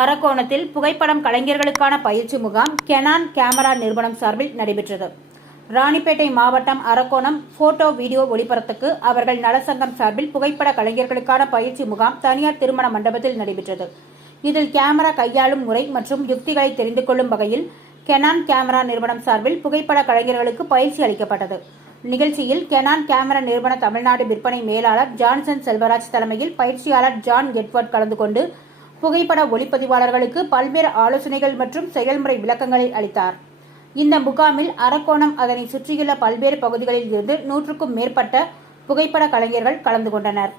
அரக்கோணத்தில் புகைப்படம் கலைஞர்களுக்கான பயிற்சி முகாம் கெனான் கேமரா நிறுவனம் சார்பில் நடைபெற்றது. ராணிப்பேட்டை மாவட்டம் அரக்கோணம் போட்டோ வீடியோ ஒளிபரத்துக்கு அவர்கள் நலசங்கம் சார்பில் புகைப்பட கலைஞர்களுக்கான பயிற்சி முகாம் தனியார் திருமண மண்டபத்தில் நடைபெற்றது. இதில் கேமரா கையாளும் முறை மற்றும் யுக்திகளை தெரிந்து கொள்ளும் வகையில் கெனான் கேமரா நிறுவனம் சார்பில் புகைப்பட கலைஞர்களுக்கு பயிற்சி அளிக்கப்பட்டது. நிகழ்ச்சியில் கெனான் கேமரா நிறுவன தமிழ்நாடு விற்பனை மேலாளர் ஜான்சன் செல்வராஜ் தலைமையில் பயிற்சியாளர் ஜான் எட்வர்ட் கலந்து கொண்டு புகைப்பட ஒளிப்பதிவாளர்களுக்கு பல்வேறு ஆலோசனைகள் மற்றும் செயல்முறை விளக்கங்களை அளித்தார். இந்த முகாமில் அரக்கோணம் அதனை சுற்றியுள்ள பல்வேறு பகுதிகளில் இருந்து நூற்றுக்கும் மேற்பட்ட புகைப்பட கலைஞர்கள் கலந்து கொண்டனர்.